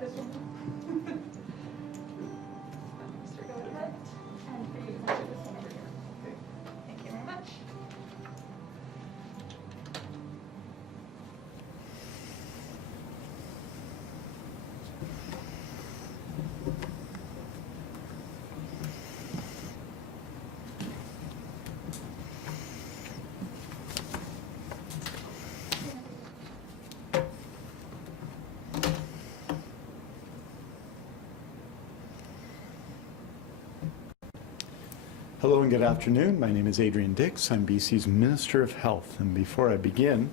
this one. Mr. Go ahead. And for you, measure this one over here. Okay. Thank you very much. Hello and good afternoon. My name is Adrian Dix. I'm BC's Minister of Health. And before I begin,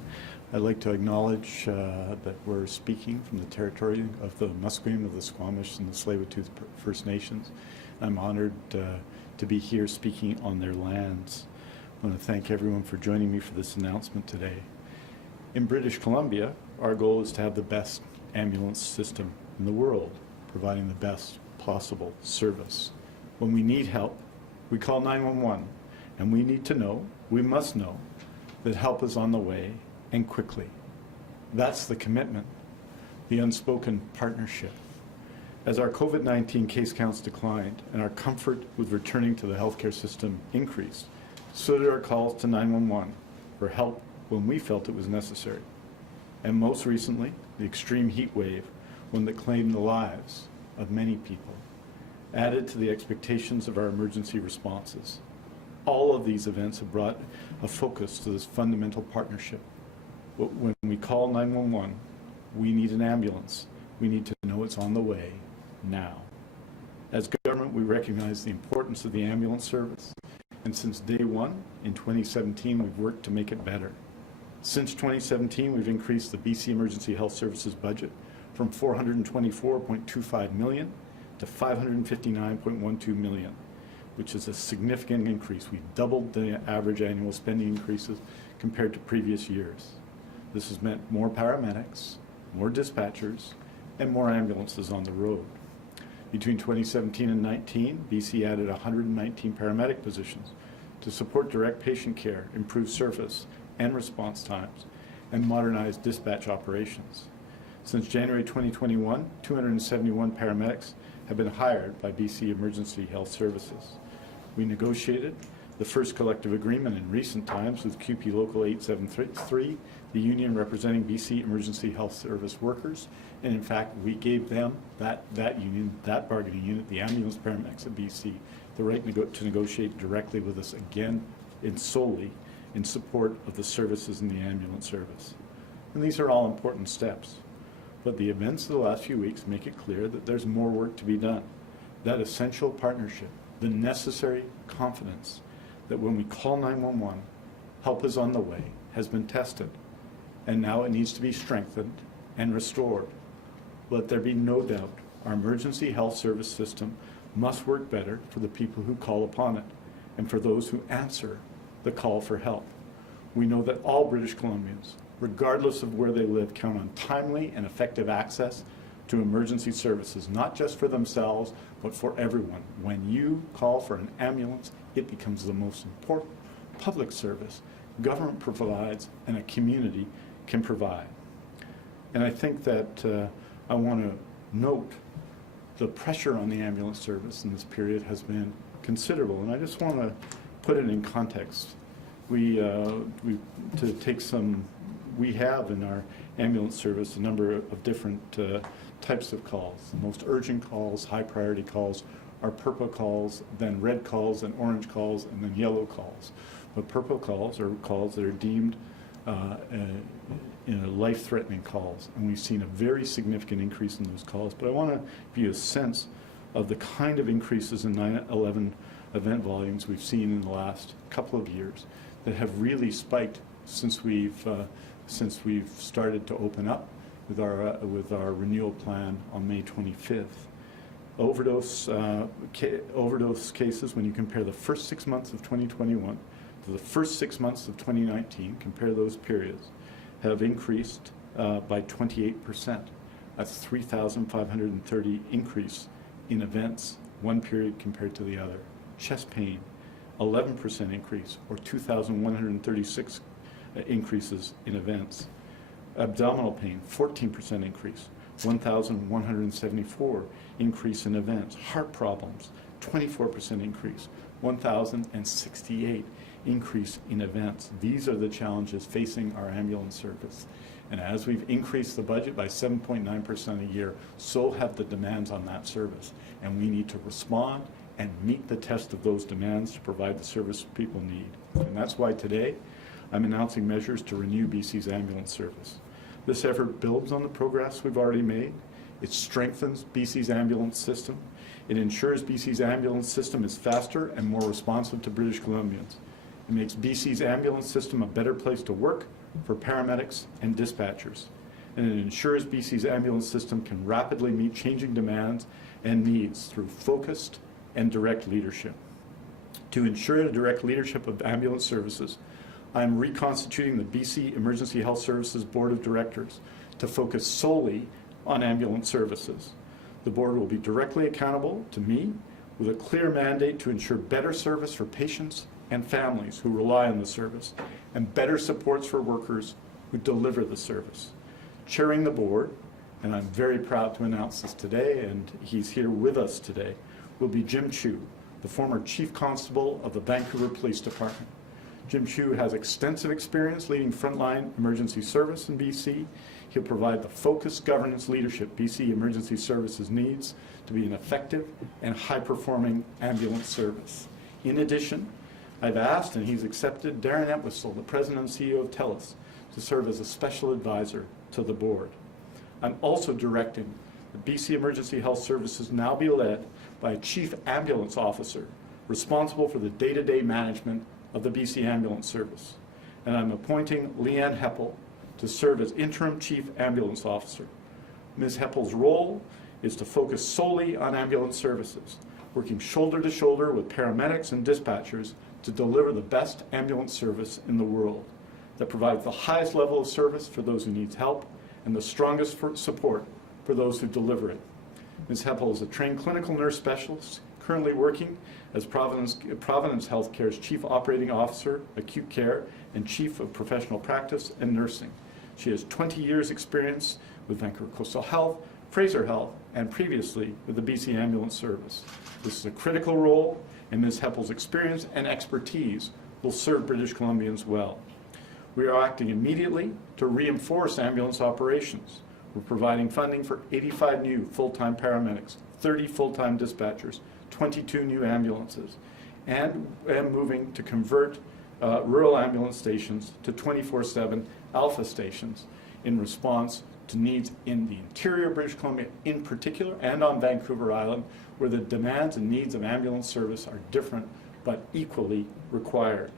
I'd like to acknowledge that we're speaking from the territory of the Musqueam, of the Squamish, and the Tsleil-Waututh First Nations. I'm honored to be here speaking on their lands. I want to thank everyone for joining me for this announcement today. In British Columbia, our goal is to have the best ambulance system in the world, providing the best possible service. When we need help, we call 911, and we must know that help is on the way and quickly. That's the commitment, the unspoken partnership. As our COVID-19 case counts declined and our comfort with returning to the healthcare system increased, so did our calls to 911 for help when we felt it was necessary. And most recently, the extreme heat wave, one that claimed the lives of many people, added to the expectations of our emergency responses. All of these events have brought a focus to this fundamental partnership. When we call 911, we need an ambulance. We need to know it's on the way now. As government, we recognize the importance of the ambulance service, and since day one in 2017, we've worked to make it better. Since 2017, we've increased the BC Emergency Health Services budget from $424.25 million to $559.12 million, which is a significant increase. We've doubled the average annual spending increases compared to previous years. This has meant more paramedics, more dispatchers, and more ambulances on the road. Between 2017 and 19, BC added 119 paramedic positions to support direct patient care, improve service and response times, and modernize dispatch operations. Since January 2021, 271 paramedics have been hired by BC Emergency Health Services. We negotiated the first collective agreement in recent times with QP Local 873, the union representing BC Emergency Health Service workers, and in fact we gave them, that union, that bargaining unit, the ambulance paramedics at BC, the right to negotiate directly with us again and solely in support of the services in the ambulance service. And these are all important steps. But the events of the last few weeks make it clear that there's more work to be done. That essential partnership, the necessary confidence that when we call 911, help is on the way, has been tested. And now it needs to be strengthened and restored. Let there be no doubt, our emergency health service system must work better for the people who call upon it and for those who answer the call for help. We know that all British Columbians, regardless of where they live, count on timely and effective access to emergency services, not just for themselves, but for everyone. When you call for an ambulance, it becomes the most important public service government provides and a community can provide. And I think that I want to note the pressure on the ambulance service in this period has been considerable, and I just want to put it in context. We have in our ambulance service a number of different types of calls. The most urgent calls, high priority calls, are purple calls, then red calls, and orange calls, and then yellow calls. But purple calls are calls that are deemed life-threatening calls, and we've seen a very significant increase in those calls. But I want to give you a sense of the kind of increases in 9/11 event volumes we've seen in the last couple of years that have really spiked since we've started to open up with our renewal plan on May 25th. Overdose cases, when you compare the first 6 months of 2021 to the first 6 months of 2019, compare those periods, have increased by 28%. That's 3,530 increase in events, one period compared to the other. Chest pain, 11% increase, or 2,136 increases in events. Abdominal pain, 14% increase, 1,174 increase in events. Heart problems, 24% increase, 1,068 increase in events. These are the challenges facing our ambulance service. And as we've increased the budget by 7.9% a year, so have the demands on that service. And we need to respond and meet the test of those demands to provide the service people need. And that's why today I'm announcing measures to renew BC's ambulance service. This effort builds on the progress we've already made It strengthens BC's ambulance system. It ensures BC's ambulance system is faster and more responsive to British Columbians. It makes BC's ambulance system a better place to work for paramedics and dispatchers. And it ensures BC's ambulance system can rapidly meet changing demands and needs through focused and direct leadership. To ensure the direct leadership of ambulance services, I am reconstituting the BC Emergency Health Services Board of Directors to focus solely on ambulance services. The board will be directly accountable to me with a clear mandate to ensure better service for patients and families who rely on the service and better supports for workers who deliver the service. Chairing the board, and I'm very proud to announce this today, and he's here with us today, will be Jim Chu, the former Chief Constable of the Vancouver Police Department. Jim Chu has extensive experience leading frontline emergency service in BC. He'll provide the focused governance leadership BC Emergency Services needs to be an effective and high-performing ambulance service. In addition, I've asked, and he's accepted, Darren Entwistle, the President and CEO of TELUS, to serve as a special advisor to the board. I'm also directing that BC Emergency Health Services now be led by a Chief Ambulance Officer responsible for the day-to-day management of the BC Ambulance Service. And I'm appointing Leanne Heppel to serve as Interim Chief Ambulance Officer. Ms. Heppel's role is to focus solely on ambulance services, working shoulder to shoulder with paramedics and dispatchers to deliver the best ambulance service in the world that provides the highest level of service for those who need help and the strongest support for those who deliver it. Ms. Heppel is a trained clinical nurse specialist currently working as Providence Healthcare's Chief Operating Officer, Acute Care, and Chief of Professional Practice and Nursing. She has 20 years experience with Vancouver Coastal Health, Fraser Health, and previously with the BC Ambulance Service. This is a critical role, and Ms. Heppel's experience and expertise will serve British Columbians well. We are acting immediately to reinforce ambulance operations. We're providing funding for 85 new full-time paramedics, 30 full-time dispatchers, 22 new ambulances, and moving to convert rural ambulance stations to 24/7 Alpha stations in response to needs in the interior of British Columbia in particular and on Vancouver Island, where the demands and needs of ambulance service are different but equally required.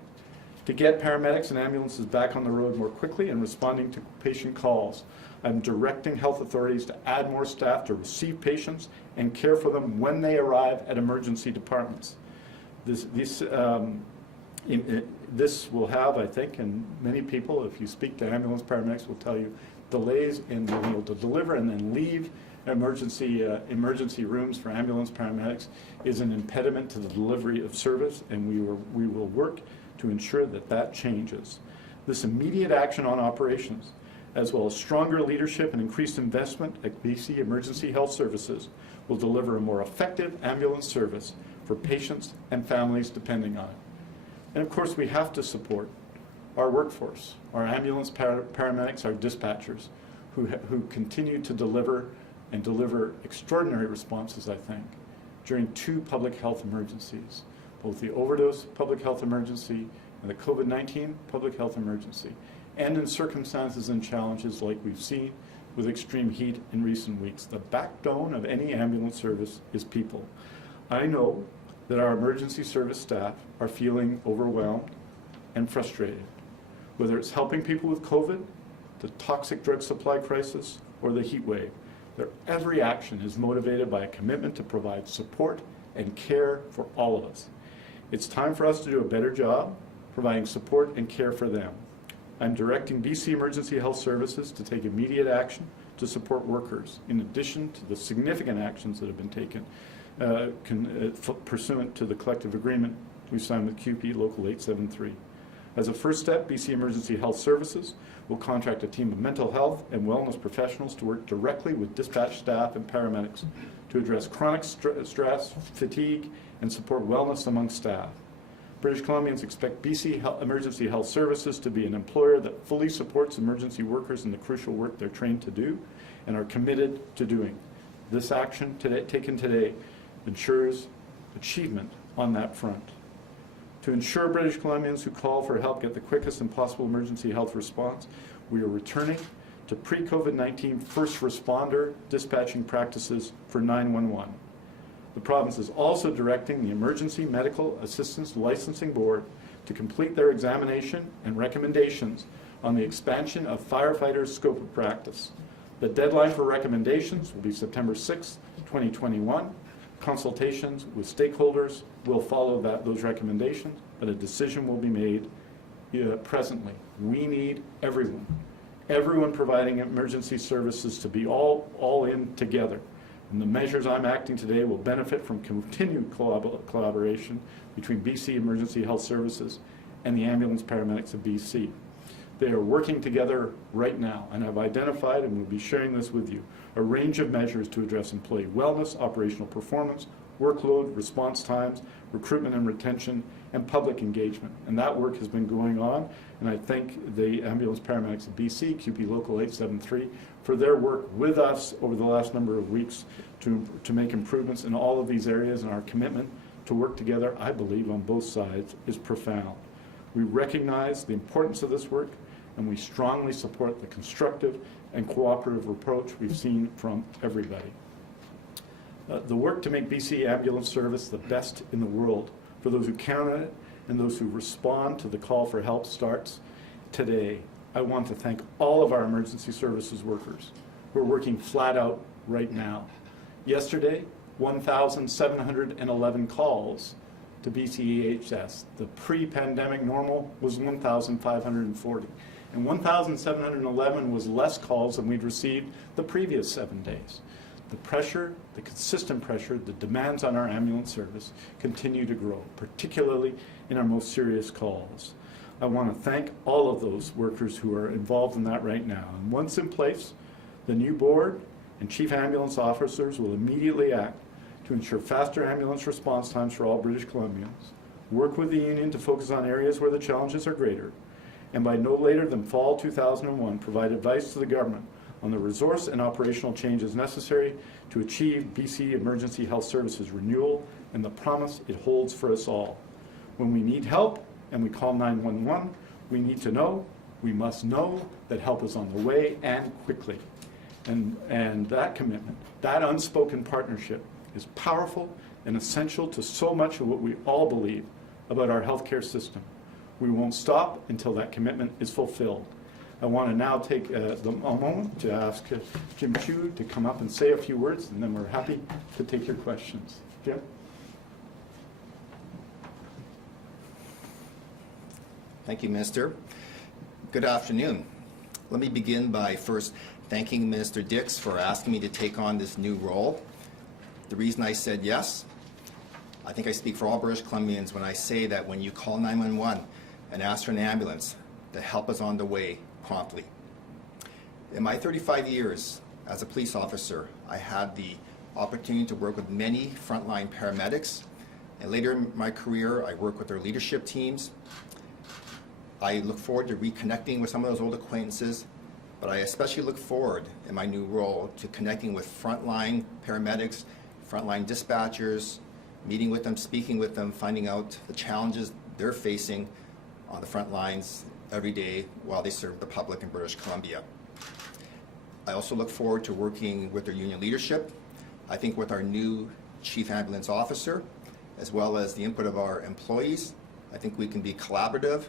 To get paramedics and ambulances back on the road more quickly and responding to patient calls, I'm directing health authorities to add more staff to receive patients and care for them when they arrive at emergency departments. This will have, I think, and many people, if you speak to ambulance paramedics, will tell you, delays in being able to deliver and then leave emergency rooms for ambulance paramedics is an impediment to the delivery of service, and we will work to ensure that that changes. This immediate action on operations, as well as stronger leadership and increased investment at BC Emergency Health Services, will deliver a more effective ambulance service for patients and families depending on it. And of course, we have to support our workforce, our ambulance paramedics, our dispatchers, who continue to deliver extraordinary responses, I think, during two public health emergencies, both the overdose public health emergency and the COVID-19 public health emergency, and in circumstances and challenges like we've seen with extreme heat in recent weeks. The backbone of any ambulance service is people. I know that our emergency service staff are feeling overwhelmed and frustrated, whether it's helping people with COVID, the toxic drug supply crisis, or the heat wave. Their every action is motivated by a commitment to provide support and care for all of us. It's time for us to do a better job providing support and care for them. I'm directing BC Emergency Health Services to take immediate action to support workers, in addition to the significant actions that have been taken pursuant to the collective agreement we signed with QP Local 873. As a first step, BC Emergency Health Services will contract a team of mental health and wellness professionals to work directly with dispatch staff and paramedics to address chronic stress, fatigue, and support wellness among staff. British Columbians expect BC Emergency Health Services to be an employer that fully supports emergency workers in the crucial work they're trained to do and are committed to doing. This action taken today ensures achievement on that front. To ensure British Columbians who call for help get the quickest and possible emergency health response, we are returning to pre-COVID-19 first responder dispatching practices for 911. The province is also directing the Emergency Medical Assistance Licensing Board to complete their examination and recommendations on the expansion of firefighters' scope of practice. The deadline for recommendations will be September 6, 2021. Consultations with stakeholders will follow those recommendations, but a decision will be made presently. We need everyone providing emergency services to be all in together. And the measures I'm acting today will benefit from continued collaboration between BC Emergency Health Services and the ambulance paramedics of BC. They are working together right now, and I've identified, and we'll be sharing this with you, a range of measures to address employee wellness, operational performance, workload, response times, recruitment and retention, and public engagement. And that work has been going on, and I thank the ambulance paramedics of BC, QP Local 873, for their work with us over the last number of weeks to make improvements in all of these areas, and our commitment to work together, I believe, on both sides is profound. We recognize the importance of this work, and we strongly support the constructive and cooperative approach we've seen from everybody. The work to make BC ambulance service the best in the world for those who count on it and those who respond to the call for help starts today. I want to thank all of our emergency services workers who are working flat out right now. Yesterday, 1,711 calls to BCEHS. The pre-pandemic normal was 1,540. And 1,711 was less calls than we'd received the previous 7 days. The pressure, the consistent pressure, the demands on our ambulance service continue to grow, particularly in our most serious calls. I want to thank all of those workers who are involved in that right now. And once in place, the new board and chief ambulance officers will immediately act to ensure faster ambulance response times for all British Columbians, work with the union to focus on areas where the challenges are greater, and by no later than fall 2001, provide advice to the government on the resource and operational changes necessary to achieve BC Emergency Health Services renewal and the promise it holds for us all. When we need help and we call 911, we need to know, we must know that help is on the way and quickly. And that commitment, that unspoken partnership is powerful and essential to so much of what we all believe about our healthcare system. We won't stop until that commitment is fulfilled. I want to now take a moment to ask Jim Chu to come up and say a few words, and then we're happy to take your questions. Jim? Thank you, Minister. Good afternoon. Let me begin by first thanking Minister Dix for asking me to take on this new role. The reason I said yes, I think I speak for all British Columbians when I say that when you call 911 and ask for an ambulance, the help is on the way promptly. In my 35 years as a police officer, I had the opportunity to work with many frontline paramedics, and later in my career, I worked with their leadership teams. I look forward to reconnecting with some of those old acquaintances, but I especially look forward in my new role to connecting with frontline paramedics, frontline dispatchers, meeting with them, speaking with them, finding out the challenges they're facing on the front lines every day while they serve the public in British Columbia. I also look forward to working with their union leadership. I think with our new Chief Ambulance Officer, as well as the input of our employees, I think we can be collaborative,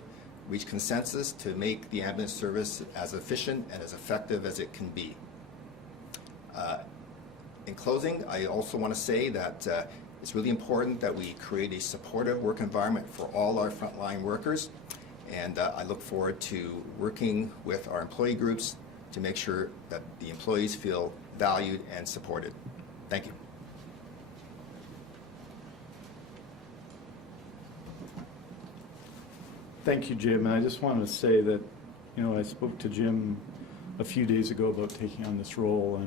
reach consensus to make the ambulance service as efficient and as effective as it can be. In closing, I also want to say that it's really important that we create a supportive work environment for all our frontline workers, and I look forward to working with our employee groups to make sure that the employees feel valued and supported. Thank you. Thank you, Jim. And I just wanted to say that, you know, I spoke to Jim a few days ago about taking on this role,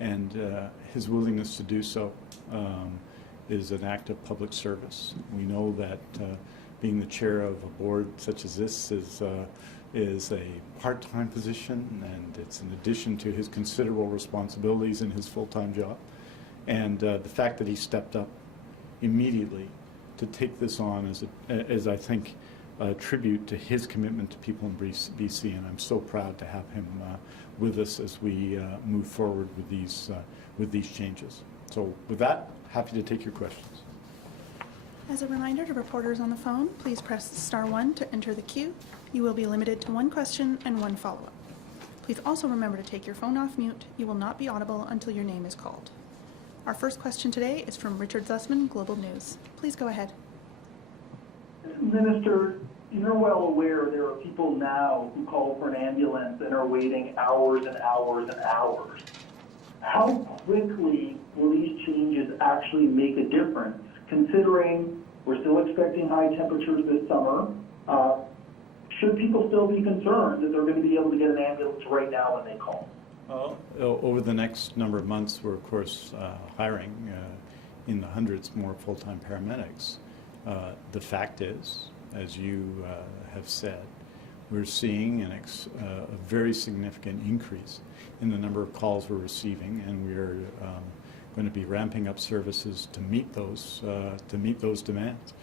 and his willingness to do so is an act of public service. We know that being the chair of a board such as this is a part-time position, and it's in addition to his considerable responsibilities in his full-time job. And the fact that he stepped up immediately to take this on is I think, a tribute to his commitment to people in BC, and I'm so proud to have him with us as we move forward with these changes. So with that, happy to take your questions. As a reminder to reporters on the phone, please press star 1 to enter the queue. You will be limited to 1 question and 1 follow-up. Please also remember to take your phone off mute. You will not be audible until your name is called. Our first question today is from Richard Zussman, Global News. Please go ahead. Minister, you're well aware there are people now who call for an ambulance and are waiting hours and hours and hours. How quickly will these changes actually make a difference, considering we're still expecting high temperatures this summer? Should people still be concerned that they're going to be able to get an ambulance right now when they call? Well, over the next number of months, we're of course hiring in the hundreds more full-time paramedics. The fact is, as you have said, we're seeing a very significant increase in the number of calls we're receiving, and we're going to be ramping up services to meet those demands.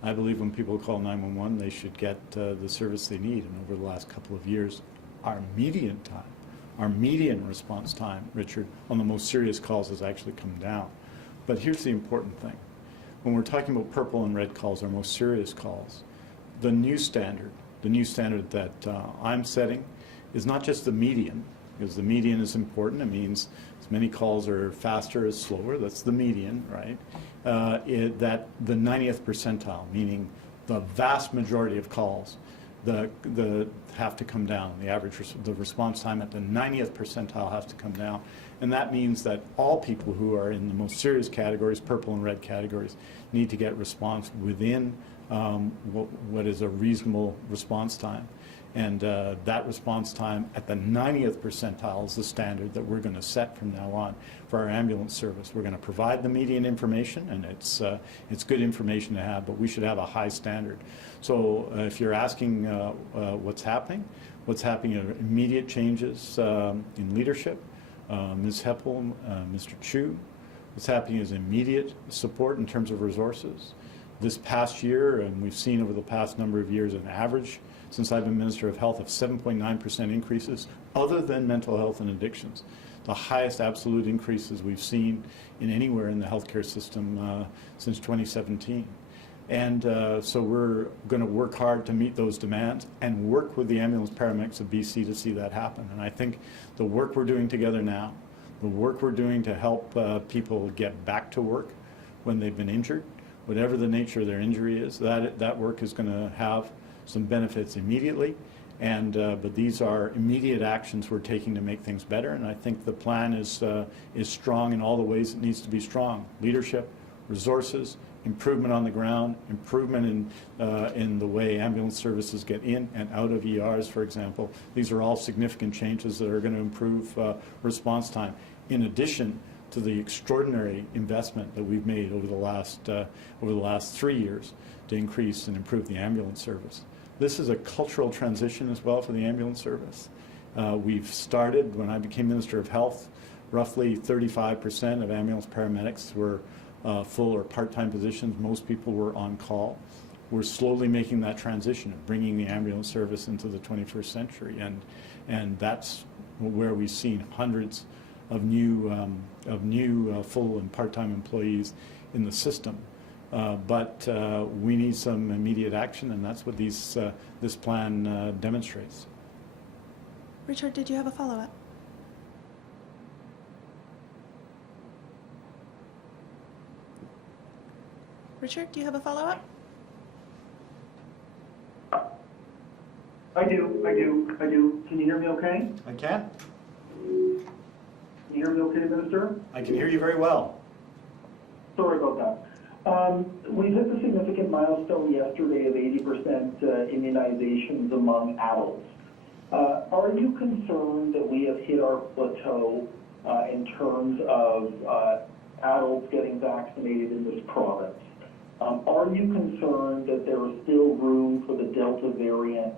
I believe when people call 911, they should get the service they need. And over the last couple of years, our median response time, Richard, on the most serious calls has actually come down. But here's the important thing. When we're talking about purple and red calls, our most serious calls, the new standard that I'm setting is not just the median, because the median is important. It means as many calls are faster as slower. That's the median, right? That the 90th percentile, meaning the vast majority of calls, the have to come down. The response time at the 90th percentile has to come down, and that means that all people who are in the most serious categories, purple and red categories, need to get response within what is a reasonable response time. And that response time at the 90th percentile is the standard that we're going to set from now on for our ambulance service. We're going to provide the median information, and it's good information to have, but we should have a high standard. So if you're asking what's happening are immediate changes in leadership. Ms. Heppel, Mr. Chu. What's happening is immediate support in terms of resources. This past year, and we've seen over the past number of years, an average since I've been Minister of Health of 7.9% increases, other than mental health and addictions. The highest absolute increases we've seen in anywhere in the healthcare system since 2017. And so we're going to work hard to meet those demands and work with the ambulance paramedics of BC to see that happen. And I think the work we're doing together now, the work we're doing to help people get back to work when they've been injured, whatever the nature of their injury is, that work is going to have some benefits immediately, and but these are immediate actions we're taking to make things better. And I think the plan is strong in all the ways it needs to be strong: leadership, resources, improvement on the ground, improvement in the way ambulance services get in and out of ERs, for example. These are all significant changes that are going to improve response time, in addition to the extraordinary investment that we've made over the last 3 years to increase and improve the ambulance service. This is a cultural transition as well for the ambulance service. We've started, when I became Minister of Health, roughly 35% of ambulance paramedics were full or part-time positions. Most people were on call. We're slowly making that transition of bringing the ambulance service into the 21st century, and that's where we've seen hundreds of new full and part-time employees in the system. But we need some immediate action, and that's what this plan demonstrates. Richard, did you have a follow-up? Richard, do you have a follow-up? I do. Can you hear me okay? I can. Can you hear me okay, Minister? I can hear you very well. Sorry about that. We hit the significant milestone yesterday of 80% immunizations among adults. Are you concerned that we have hit our plateau in terms of adults getting vaccinated in this province? Are you concerned that there is still room for the Delta variant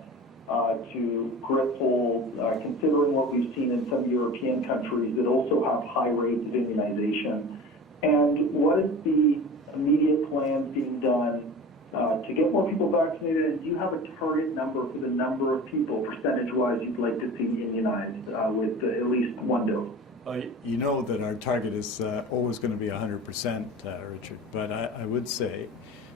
to grip hold, considering what we've seen in some European countries that also have high rates of immunization? And what is the immediate plans being done to get more people vaccinated? And do you have a target number for the number of people, percentage-wise, you'd like to see immunized with at least one dose? You know that our target is always going to be 100%, Richard, but I would say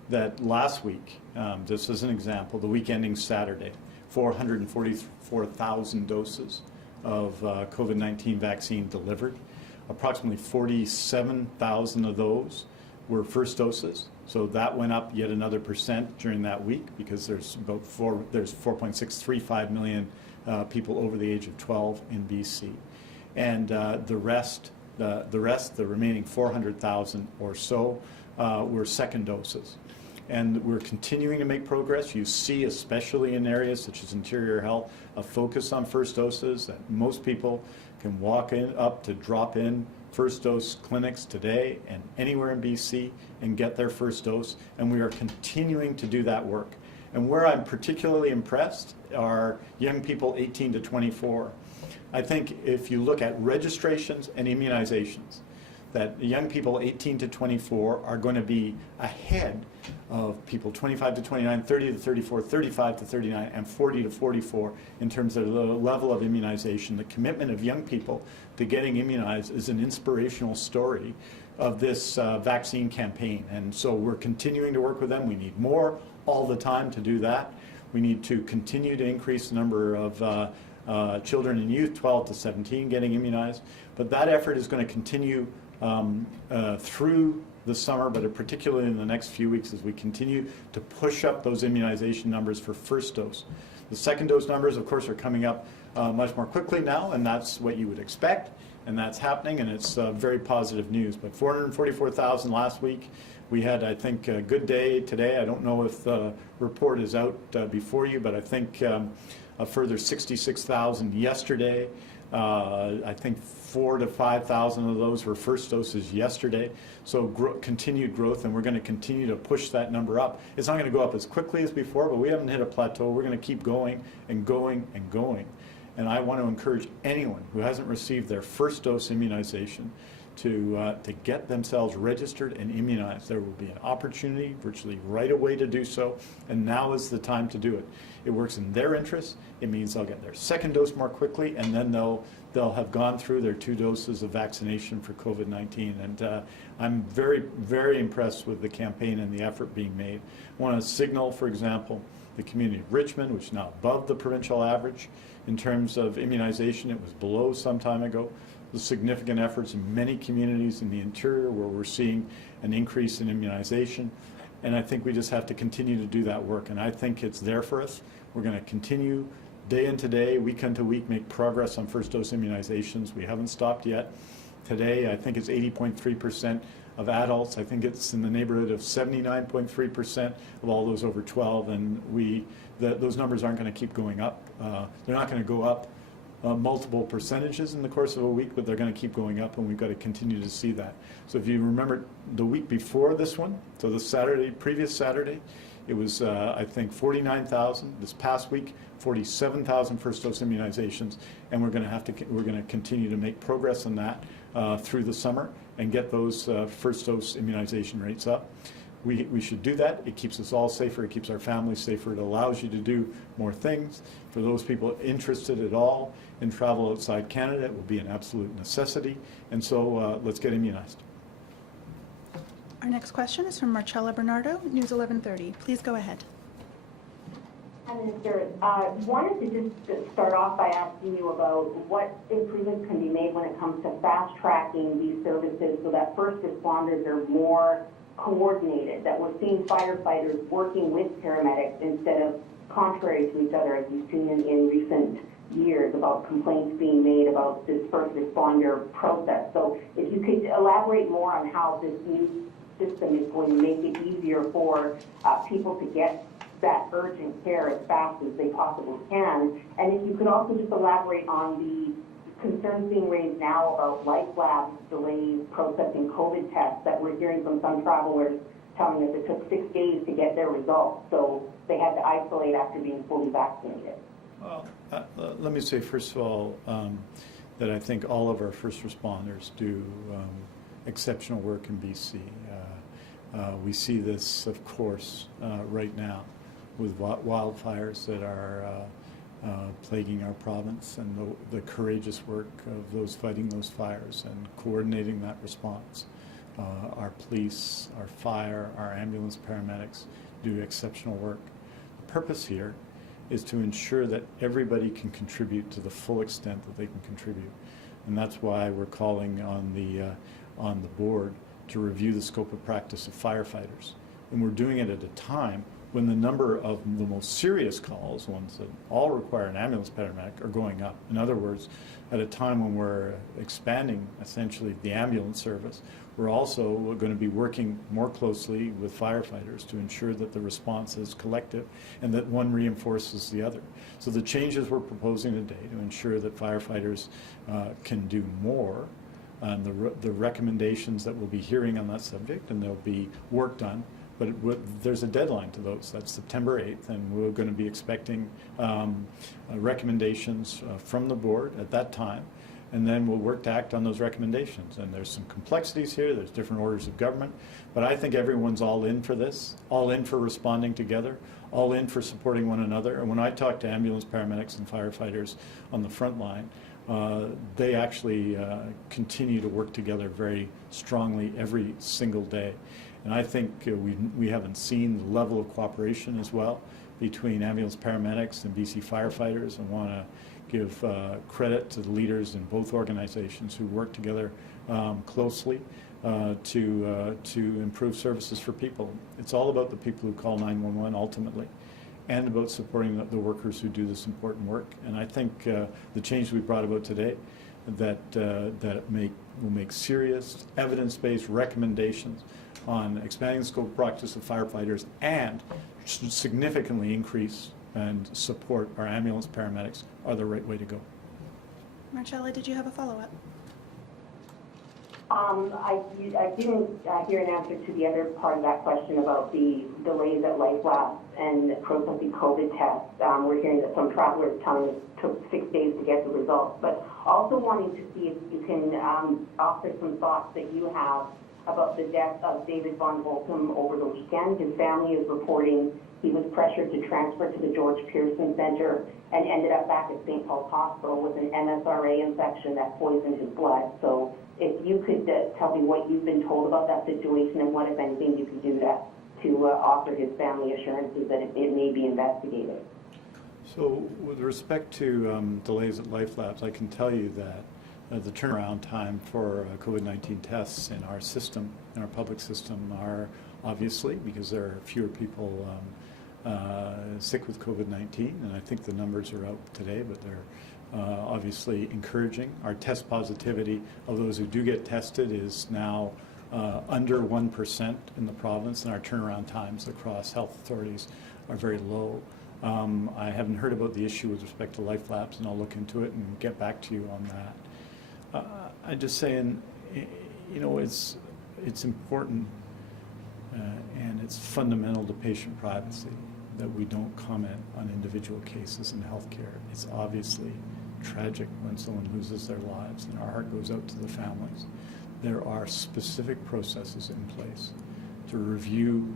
that last week, just as an example, the week ending Saturday, 444,000 doses of COVID-19 vaccine delivered. Approximately 47,000 of those were first doses. So that went up yet another % during that week because there's 4.635 million people over the age of 12 in BC. And the remaining 400,000 or so were second doses. And we're continuing to make progress. You see, especially in areas such as interior health, a focus on first doses, that most people can walk up to drop-in first dose clinics today and anywhere in BC and get their first dose. And we are continuing to do that work. And where I'm particularly impressed are young people 18 to 24. I think if you look at registrations and immunizations, that young people 18 to 24 are going to be ahead of people 25 to 29, 30 to 34, 35 to 39, and 40 to 44 in terms of the level of immunization. The commitment of young people to getting immunized is an inspirational story of this vaccine campaign. And so we're continuing to work with them. We need more all the time to do that. We need to continue to increase the number of children and youth 12 to 17 getting immunized. But that effort is going to continue through the summer, but particularly in the next few weeks as we continue to push up those immunization numbers for first dose. The second dose numbers, of course, are coming up much more quickly now, and that's what you would expect, and that's happening, and it's very positive news. But 444,000 last week. We had, I think, a good day today. I don't know if the report is out before you, but I think a further 66,000 yesterday. I think 4,000 to 5,000 of those were first doses yesterday. So continued growth, and we're going to continue to push that number up. It's not going to go up as quickly as before, but we haven't hit a plateau. We're going to keep going and going and going. And I want to encourage anyone who hasn't received their first dose immunization to get themselves registered and immunized. There will be an opportunity virtually right away to do so, and now is the time to do it. It works in their interest. It means they'll get their second dose more quickly, and then they'll have gone through their 2 doses of vaccination for COVID-19. And I'm very, very impressed with the campaign and the effort being made. I want to signal, for example, the community of Richmond, which is now above the provincial average in terms of immunization. It was below some time ago. The significant efforts in many communities in the interior where we're seeing an increase in immunization. And I think we just have to continue to do that work. And I think it's there for us. We're going to continue day into day, week into week, make progress on first dose immunizations. We haven't stopped yet. Today, I think it's 80.3% of adults. I think it's in the neighborhood of 79.3% of all those over 12. And those numbers aren't going to keep going up. They're not going to go up multiple percentages in the course of a week, but they're going to keep going up, and we've got to continue to see that. So if you remember the week before this one, so the previous Saturday, it was I think 49,000. This past week, 47,000 first dose immunizations, and we're going to continue to make progress on that through the summer and get those first dose immunization rates up. We should do that. It keeps us all safer. It keeps our families safer. It allows you to do more things. For those people interested at all in travel outside Canada, it will be an absolute necessity. And so let's get immunized. Our next question is from Marcella Bernardo, News 1130. Please go ahead. Hi, Minister. Wanted to just start off by asking you about what improvements can be made when it comes to fast-tracking these services so that first responders are more coordinated, that we're seeing firefighters working with paramedics instead of contrary to each other, as we've seen in recent years about complaints being made about this first responder process. So if you could elaborate more on how this new system is going to make it easier for people to get that urgent care as fast as they possibly can. And if you could also just elaborate on the concerns being raised now about life labs delays processing COVID tests that we're hearing from some travelers telling us it took 6 days to get their results. So they had to isolate after being fully vaccinated. Well, let me say, first of all, that I think all of our first responders do exceptional work in BC. We see this, of course, right now with wildfires that are plaguing our province, and the courageous work of those fighting those fires and coordinating that response. Our police, our fire, our ambulance paramedics do exceptional work. The purpose here is to ensure that everybody can contribute to the full extent that they can contribute. And that's why we're calling on the board to review the scope of practice of firefighters. And we're doing it at a time when the number of the most serious calls, ones that all require an ambulance paramedic, are going up. In other words, at a time when we're expanding essentially the ambulance service, we're also going to be working more closely with firefighters to ensure that the response is collective and that one reinforces the other. So the changes we're proposing today to ensure that firefighters can do more, and the recommendations that we'll be hearing on that subject, and they'll be worked on. But there's a deadline to those. That's September 8th, and we're going to be expecting recommendations from the board at that time, and then we'll work to act on those recommendations. And there's some complexities here. There's different orders of government, but I think everyone's all in for this, all in for responding together, all in for supporting one another. And when I talk to ambulance paramedics and firefighters on the front line, they actually continue to work together very strongly every single day. And I think we haven't seen the level of cooperation as well between ambulance paramedics and BC firefighters. I want to give credit to the leaders in both organizations who work together closely to improve services for people. It's all about the people who call 911 ultimately, and about supporting the workers who do this important work. And I think the change we brought about today that will make serious evidence-based recommendations on expanding the scope of practice of firefighters and significantly increase and support our ambulance paramedics are the right way to go. Marcella, did you have a follow-up? I didn't hear an answer to the other part of that question about the delays at Life Labs and processing COVID tests. We're hearing that some travelers telling us it took 6 days to get the results, but also wanting to see if you can offer some thoughts that you have about the death of David Von Volkum over the weekend. His family is reporting he was pressured to transfer to the George Pearson Center and ended up back at St. Paul's Hospital with an MSRA infection that poisoned his blood. So if you could tell me what you've been told about that situation and what, if anything, you can do to offer his family assurances that it may be investigated. So with respect to delays at Life Labs, I can tell you that the turnaround time for COVID-19 tests in our system, in our public system, are obviously, because there are fewer people sick with COVID-19, and I think the numbers are out today, but they're obviously encouraging. Our test positivity of those who do get tested is now under 1% in the province, and our turnaround times across health authorities are very low. I haven't heard about the issue with respect to Life Labs, and I'll look into it and get back to you on that. I'm just saying, you know, it's important and it's fundamental to patient privacy that we don't comment on individual cases in healthcare. It's obviously tragic when someone loses their lives, and our heart goes out to the families. There are specific processes in place to review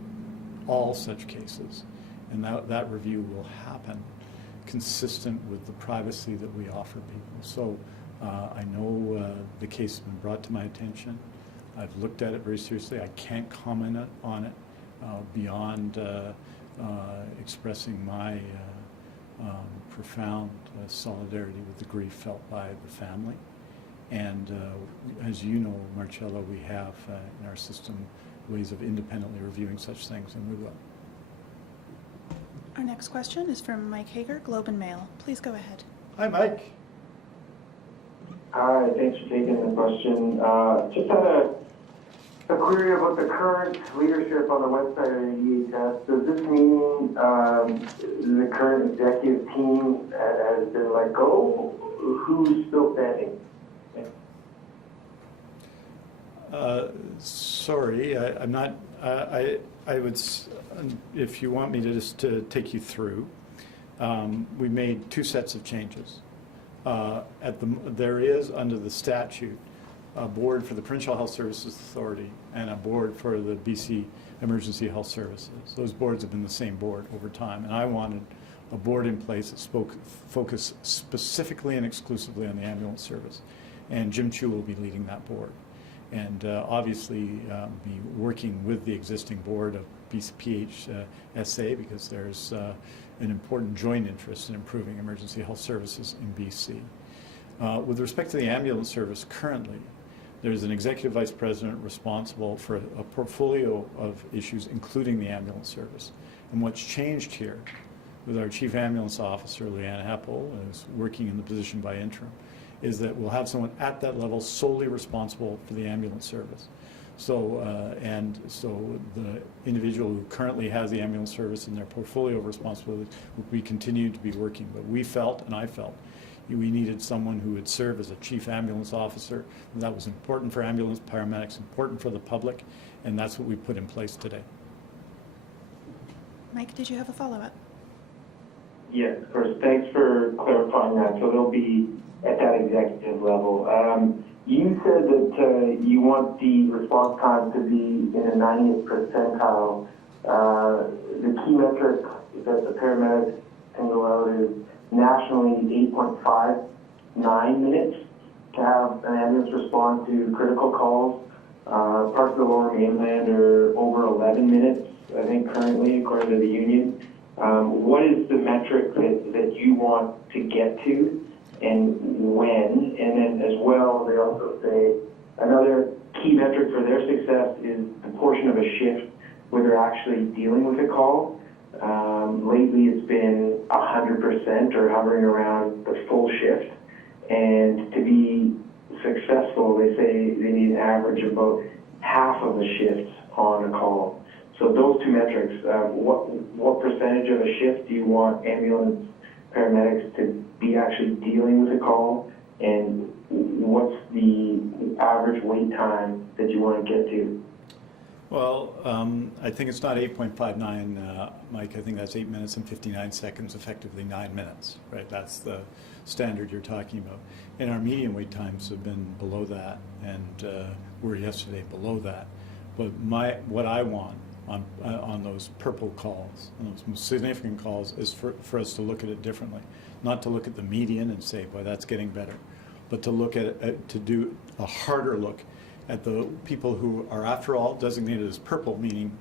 all such cases, and that review will happen consistent with the privacy that we offer people. So I know the case has been brought to my attention. I've looked at it very seriously. I can't comment on it beyond expressing my profound solidarity with the grief felt by the family. And as you know, Marcella, we have in our system ways of independently reviewing such things, and we will. Our next question is from Mike Hager, Globe and Mail. Please go ahead. Hi, Mike. Hi, thanks for taking the question. Just had a query about the current leadership on the website of the EHS. Does this mean the current executive team has been let go? Who's still standing? Sorry, I'm not. I would, if you want me to just to take you through, we made two sets of changes. There is, under the statute, a board for the Provincial Health Services Authority and a board for the BC Emergency Health Services. Those boards have been the same board over time, and I wanted a board in place that focused specifically and exclusively on the ambulance service. And Jim Chu will be leading that board. And obviously be working with the existing board of PHSA because there's an important joint interest in improving emergency health services in BC. With respect to the ambulance service currently, there's an executive vice president responsible for a portfolio of issues, including the ambulance service. And what's changed here with our chief ambulance officer, Leanne Heppel, who's working in the position by interim, is that we'll have someone at that level solely responsible for the ambulance service. So, so the individual who currently has the ambulance service in their portfolio of responsibilities will be continuing to be working. But we felt, and I felt, we needed someone who would serve as a chief ambulance officer. And that was important for ambulance paramedics, important for the public, and that's what we put in place today. Mike, did you have a follow-up? Yes, of course. Thanks for clarifying that. So they'll be at that executive level. You said that you want the response time to be in the 90th percentile. The key metric that the paramedics single out is nationally 8.59 minutes to have an ambulance respond to critical calls. Parts of the Lower Mainland are over 11 minutes, I think, currently, according to the union. What is the metric that you want to get to and when? And then as well, they also say another key metric for their success is the portion of a shift where they're actually dealing with a call. Lately it's been 100% or hovering around the full shift. And to be successful, they say they need an average of about half of the shifts on a call. So those two metrics, what percentage of a shift do you want ambulance paramedics to be actually dealing with a call, and what's the average wait time that you want to get to? Well, I think it's not 8.59, Mike. I think that's 8 minutes and 59 seconds, effectively 9 minutes, right? That's the standard you're talking about. And our median wait times have been below that, and were yesterday below that. But what I want on those purple calls, on those most significant calls, is for us to look at it differently. Not to look at the median and say, well, that's getting better, but to look at it, to do a harder look at the people who are, after all, designated as purple, meaning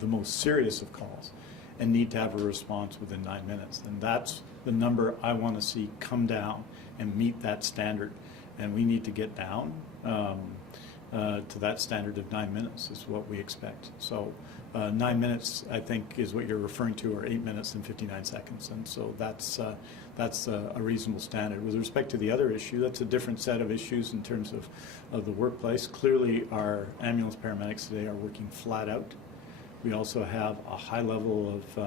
the most serious of calls, and need to have a response within 9 minutes. And that's the number I want to see come down and meet that standard. And we need to get down to that standard of 9 minutes is what we expect. So 9 minutes, I think, is what you're referring to, or 8 minutes and 59 seconds. And so that's a reasonable standard. With respect to the other issue, that's a different set of issues in terms of the workplace. Clearly, our ambulance paramedics today are working flat out. We also have a high level of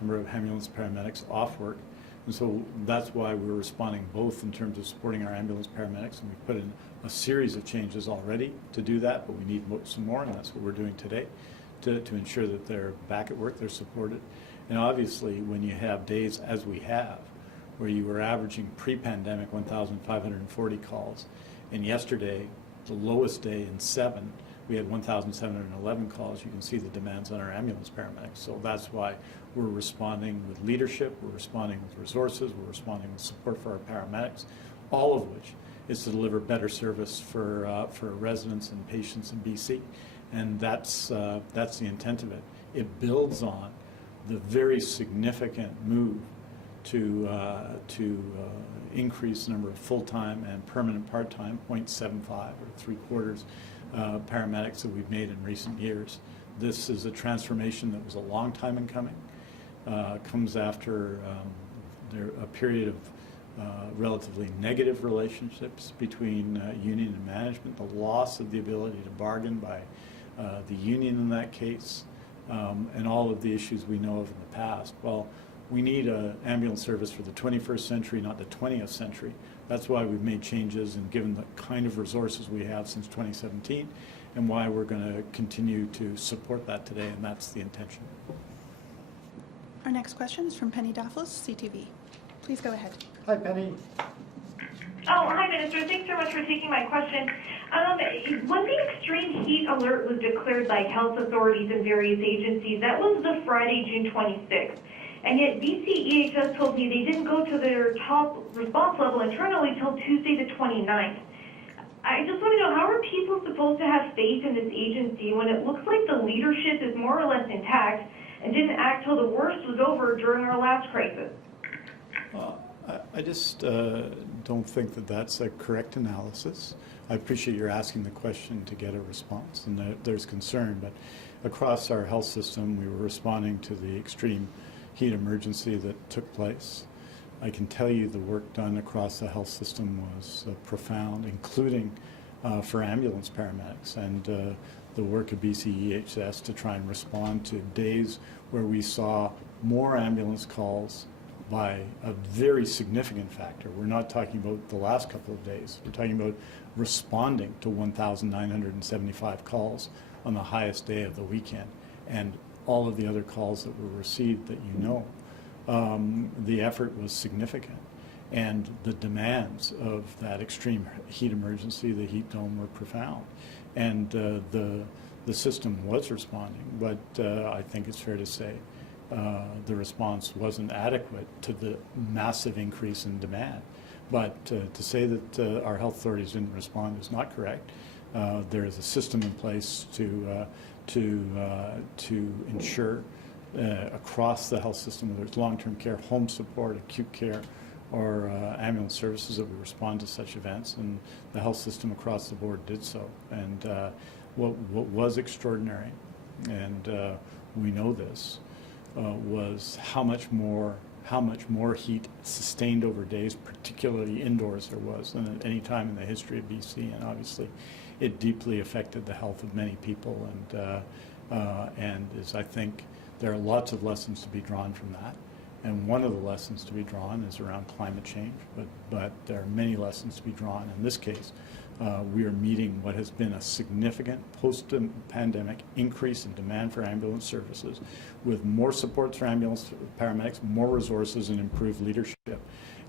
number of ambulance paramedics off work. And so that's why we're responding both in terms of supporting our ambulance paramedics, and we've put in a series of changes already to do that, but we need some more, and that's what we're doing today to ensure that they're back at work, they're supported. And obviously, when you have days as we have, where you were averaging pre-pandemic 1,540 calls, and yesterday, the lowest day in 7, we had 1,711 calls. You can see the demands on our ambulance paramedics. So that's why we're responding with leadership, we're responding with resources, we're responding with support for our paramedics, all of which is to deliver better service for residents and patients in BC. And that's the intent of it. It builds on the very significant move to increase the number of full-time and permanent part-time, 0.75 or 3/4 paramedics that we've made in recent years. This is a transformation that was a long time in coming. Comes after a period of relatively negative relationships between union and management, the loss of the ability to bargain by the union in that case, and all of the issues we know of in the past. Well, we need an ambulance service for the 21st century, not the 20th century. That's why we've made changes and given the kind of resources we have since 2017, and why we're going to continue to support that today, and that's the intention. Our next question is from Penny Dafflos, CTV. Please go ahead. Hi, Penny. Oh, hi, Minister. Thanks so much for taking my question. extreme heat alert was declared by health authorities and various agencies. That was the Friday, June 26th. And yet BC EHS told me they didn't go to their top response level internally till Tuesday the 29th. I just want to know, how are people supposed to have faith in this agency when it looks like the leadership is more or less intact and didn't act till the worst was over during our last crisis? I just don't think that that's a correct analysis. I appreciate you're asking the question to get a response, and there's concern, but across our health system, we were responding to the extreme heat emergency that took place. I can tell you the work done across the health system was profound, including for ambulance paramedics, and the work of BC EHS to try and respond to days where we saw more ambulance calls by a very significant factor. We're not talking about the last couple of days. We're talking about responding to 1,975 calls on the highest day of the weekend, and all of the other calls that were received that you know. The effort was significant, and the demands of that extreme heat emergency, the heat dome, were profound, and the system was responding, but I think it's fair to say the response wasn't adequate to the massive increase in demand. But to say that our health authorities didn't respond is not correct. There is a system in place to ensure across the health system, whether it's long-term care, home support, acute care, or ambulance services, that we respond to such events, and the health system across the board did so. And what was extraordinary, and we know this, was how much more heat sustained over days, particularly indoors, there was than at any time in the history of BC, and obviously it deeply affected the health of many people, and as I think there are lots of lessons to be drawn from that. And one of the lessons to be drawn is around climate change, but there are many lessons to be drawn. In this case, we are meeting what has been a significant post-pandemic increase in demand for ambulance services, with more supports for ambulance paramedics, more resources, and improved leadership.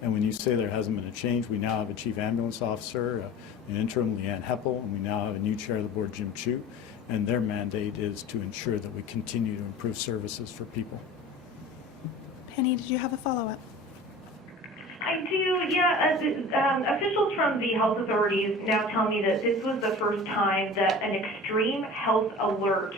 And when you say there hasn't been a change, we now have a chief ambulance officer, an interim, Leanne Heppel, and we now have a new chair of the board, Jim Chu, and their mandate is to ensure that we continue to improve services for people. Penny, did you have a follow-up? I do, yeah. Officials from the health authorities now tell me that this was the first time that an extreme heat alert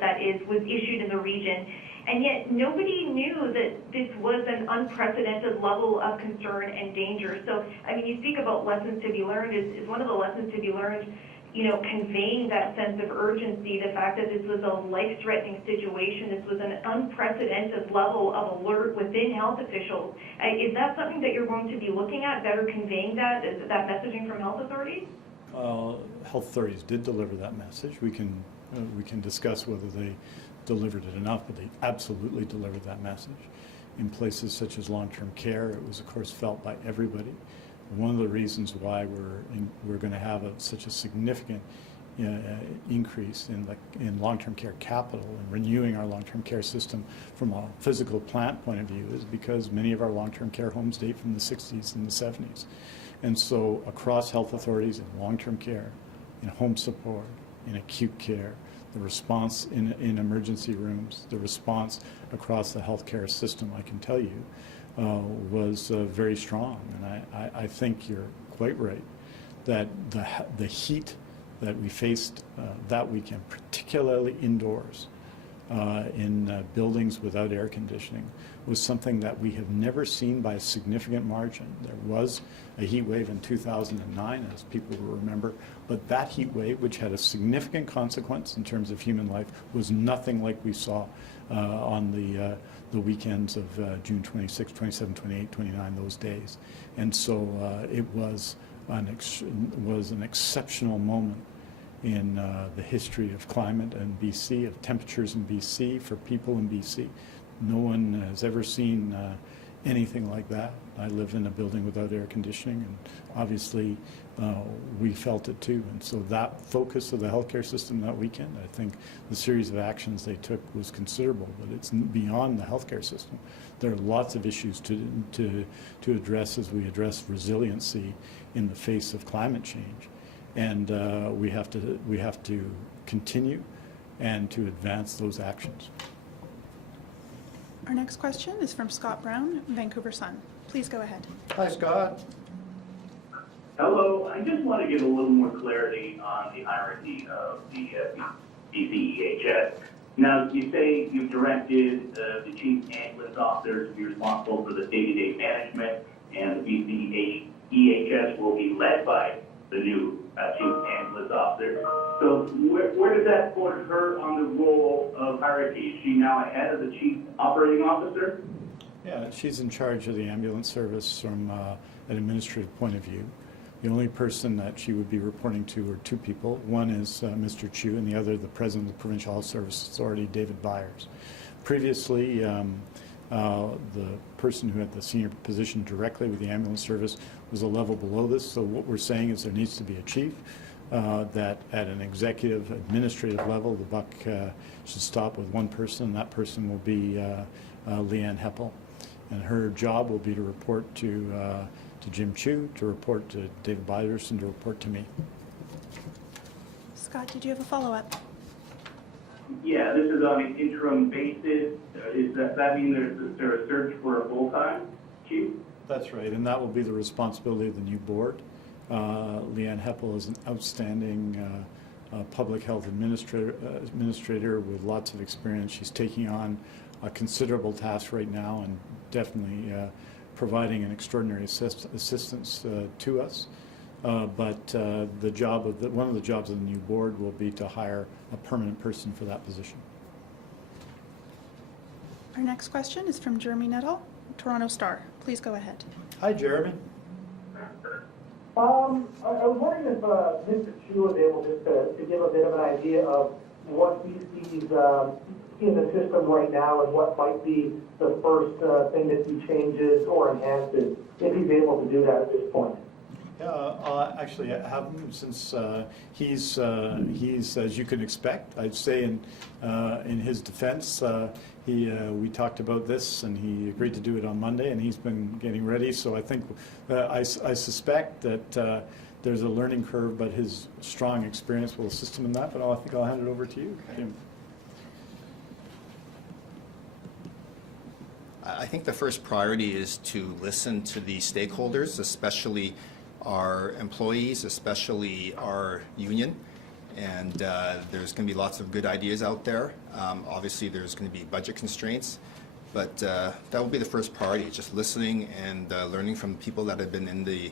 that is, was issued in the region. And yet nobody knew that this was an unprecedented level of concern and danger. So, I mean, you speak about lessons to be learned. Is one of the lessons to be learned, conveying that sense of urgency, the fact that this was a life-threatening situation, this was an unprecedented level of alert within health officials. Is that something that you're going to be looking at, better conveying that messaging from health authorities? Health authorities did deliver that message. We can discuss whether they delivered it enough, but they absolutely delivered that message. In places such as long-term care, it was, of course, felt by everybody. One of the reasons why we're going to have such a significant increase in long-term care capital and renewing our long-term care system from a physical plant point of view is because many of our long-term care homes date from the 60s and the 70s. And so across health authorities in long-term care, in home support, in acute care, the response in emergency rooms, the response across the healthcare system, I can tell you, was very strong. And I think you're quite right that the heat that we faced that weekend, particularly indoors, in buildings without air conditioning, was something that we have never seen by a significant margin. There was a heat wave in 2009, as people will remember, but that heat wave, which had a significant consequence in terms of human life, was nothing like we saw on the weekends of June 26, 27, 28, 29, those days. And so it was an exceptional moment in the history of climate in BC, of temperatures in BC, for people in BC. No one has ever seen anything like that. I live in a building without air conditioning, and obviously we felt it too. And so that focus of the healthcare system that weekend, I think the series of actions they took was considerable, but it's beyond the healthcare system. There are lots of issues to address as we address resiliency in the face of climate change. and we have to continue and to advance those actions. Our next question is from Scott Brown, Vancouver Sun. Please go ahead. Hi, Scott. Hello, I just want to get a little more clarity on the hierarchy of the BCEHS. Now, you say you've directed the chief ambulance officer to be responsible for the day-to-day management, and the BCEHS will be led by the new chief ambulance officer. So where does that put her on the role of hierarchy? Is she now ahead of the chief operating officer? Yeah, she's in charge of the ambulance service from an administrative point of view. The only person that she would be reporting to are two people. One is Mr. Chu, and the other the president of the Provincial Health Service Authority, David Byers. Previously, the person who had the senior position directly with the ambulance service was a level below this. So what we're saying is there needs to be a chief, that at an executive administrative level, the buck should stop with one person, and that person will be Leanne Heppel. And her job will be to report to Jim Chu, to report to David Byers, and to report to me. Scott, did you have a follow-up? Yeah, this is on an interim basis. Does that mean there's a search for a full-time chief? That's right, and that will be the responsibility of the new board. Leanne Heppel is an outstanding public health administrator with lots of experience. She's taking on a considerable task right now and definitely providing an extraordinary assistance to us. But the job of one of the jobs of the new board will be to hire a permanent person for that position. Our next question is from Jeremy Nettle, Toronto Star. Please go ahead. Hi, Jeremy. I was wondering if Mr. Chu was able just to give a bit of an idea of what he sees in the system right now and what might be the first thing that he changes or enhances, if he's able to do that at this point. Yeah, actually, I haven't, since he's as you can expect. I'd say in his defense, we talked about this and he agreed to do it on Monday, and he's been getting ready. So I think I suspect that there's a learning curve, but his strong experience will assist him in that. But I think I'll hand it over to you, Jim. I think the first priority is to listen to the stakeholders, especially our employees, especially our union, and there's going to be lots of good ideas out there. Obviously, there's going to be budget constraints, but that will be the first priority, just listening and learning from people that have been in the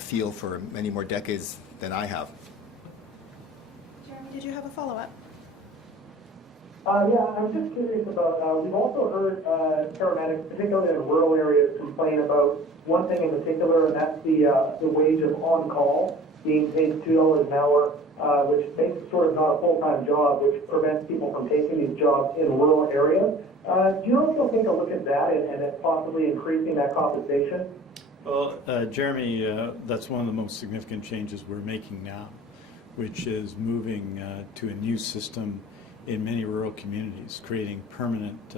field for many more decades than I have. Jeremy, did you have a follow-up? Yeah, I'm just curious about, we've also heard paramedics, particularly in rural areas, complain about one thing in particular, and that's the wage of on-call being paid $2 an hour, which makes it sort of not a full-time job, which prevents people from taking these jobs in rural areas. Do you also take a look at that and at possibly increasing that compensation? Well, Jeremy, that's one of the most significant changes we're making now, which is moving to a new system in many rural communities, creating permanent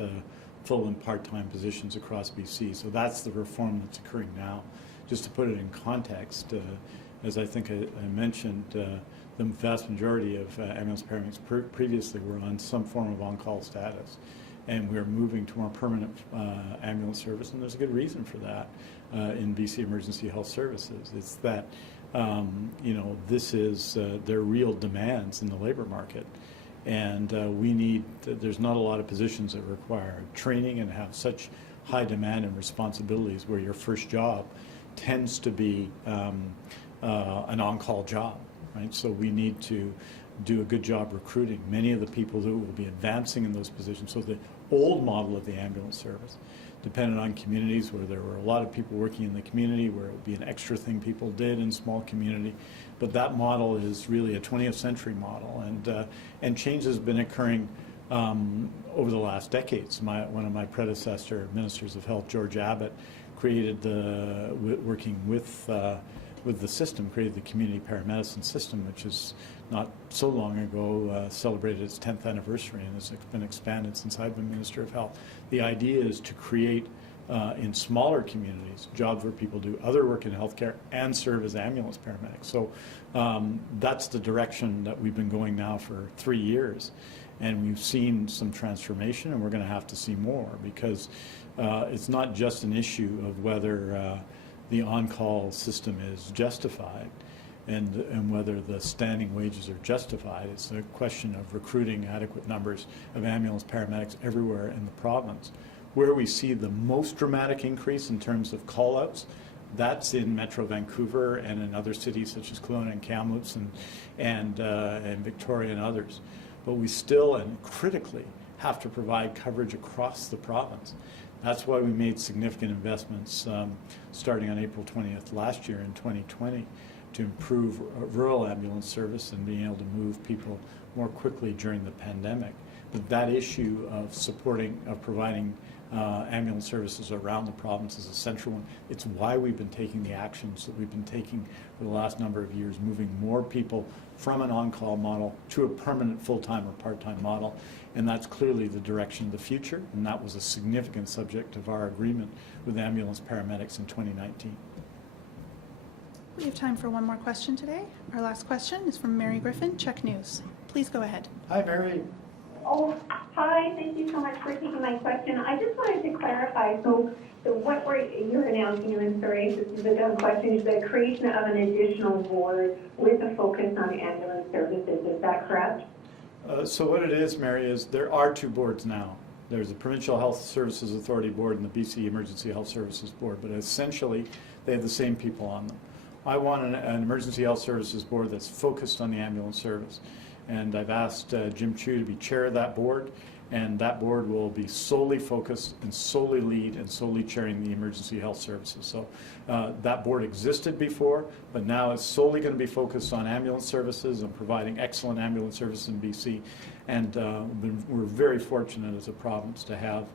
full and part-time positions across BC. So that's the reform that's occurring now. Just to put it in context, as I think I mentioned, the vast majority of ambulance paramedics previously were on some form of on-call status, and we're moving to more permanent ambulance service, and there's a good reason for that in BC Emergency Health Services. It's that, this is, there are real demands in the labor market. And there's not a lot of positions that require training and have such high demand and responsibilities where your first job tends to be an on-call job, right? So we need to do a good job recruiting many of the people who will be advancing in those positions. So the old model of the ambulance service depended on communities where there were a lot of people working in the community, where it would be an extra thing people did in small community. But that model is really a 20th century model, and change has been occurring over the last decades. One of my predecessor ministers of health, George Abbott, created working with the system, created the community paramedicine system, which is not so long ago celebrated its 10th anniversary and has been expanded since I've been Minister of Health. The idea is to create in smaller communities, jobs where people do other work in healthcare and serve as ambulance paramedics. So that's the direction that we've been going now for 3 years. And we've seen some transformation, and we're going to have to see more, because it's not just an issue of whether the on-call system is justified and whether the standing wages are justified. It's a question of recruiting adequate numbers of ambulance paramedics everywhere in the province. Where we see the most dramatic increase in terms of call-outs, that's in Metro Vancouver and in other cities such as Kelowna and Kamloops and Victoria and others. But we still and critically have to provide coverage across the province. That's why we made significant investments starting on April 20th last year in 2020 to improve rural ambulance service and being able to move people more quickly during the pandemic. But that issue of providing ambulance services around the province is a central one. It's why we've been taking the actions that we've been taking for the last number of years, moving more people from an on-call model to a permanent full-time or part-time model. And that's clearly the direction of the future. And that was a significant subject of our agreement with ambulance paramedics in 2019. We have time for one more question today. Our last question is from Mary Griffin, Check News. Please go ahead. Hi, Mary. Oh, hi. Thank you so much for taking my question. I just wanted to clarify. So what you're announcing, and I'm sorry if this is a dumb question, is the creation of an additional board with a focus on ambulance services. Is that correct? So what it is, Mary, is there are 2 boards now. There's the Provincial Health Services Authority Board and the BC Emergency Health Services Board, but essentially they have the same people on them. I want an Emergency Health Services Board that's focused on the ambulance service. And I've asked Jim Chu to be chair of that board, and that board will be solely focused and solely lead and solely chairing the emergency health services. So that board existed before, but now it's solely going to be focused on ambulance services and providing excellent ambulance services in BC. And we're very fortunate as a province to have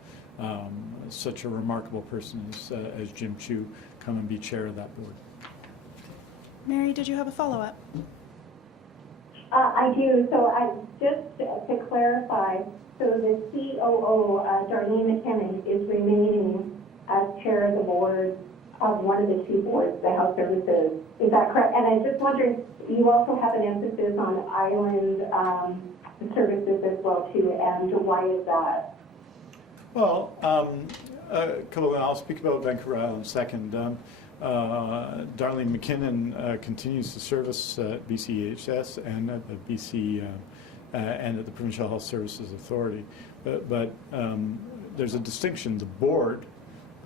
such a remarkable person as Jim Chu come and be chair of that board. Mary, did you have a follow-up? I do. So just to clarify, so the COO, Darlene McKinnon, is remaining as chair of the board of one of the 2 boards, the health services. Is that correct? And I'm just wondering, you also have an emphasis on island services as well too, and why is that? Well, I'll speak about Vancouver Island in a second. Darlene McKinnon continues to service at BCEHS and at the BC and at the Provincial Health Services Authority. But there's a distinction. The board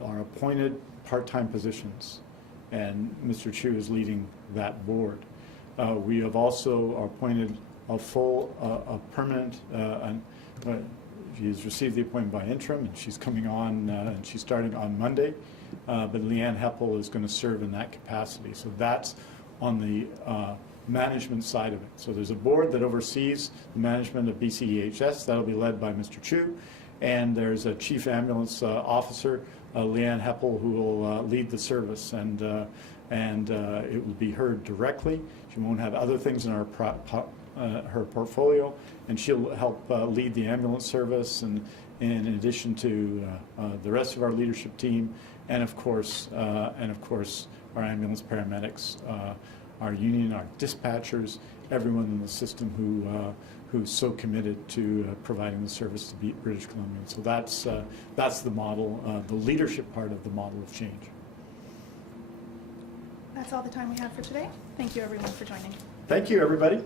are appointed part-time positions, and Mr. Chu is leading that board. We have also appointed a permanent, she has received the appointment by interim, and she's coming on, and she's starting on Monday. But Leanne Heppel is going to serve in that capacity. So that's on the management side of it. So there's a board that oversees the management of BCEHS. That'll be led by Mr. Chu. And there's a chief ambulance officer, Leanne Heppel, who will lead the service. And it will be her directly. She won't have other things in her portfolio. And she'll help lead the ambulance service, and in addition to the rest of our leadership team. And of course, our ambulance paramedics, our union, our dispatchers, everyone in the system who's so committed to providing the service to British Columbians. So that's the model, the leadership part of the model of change. That's all the time we have for today. Thank you, everyone, for joining. Thank you, everybody.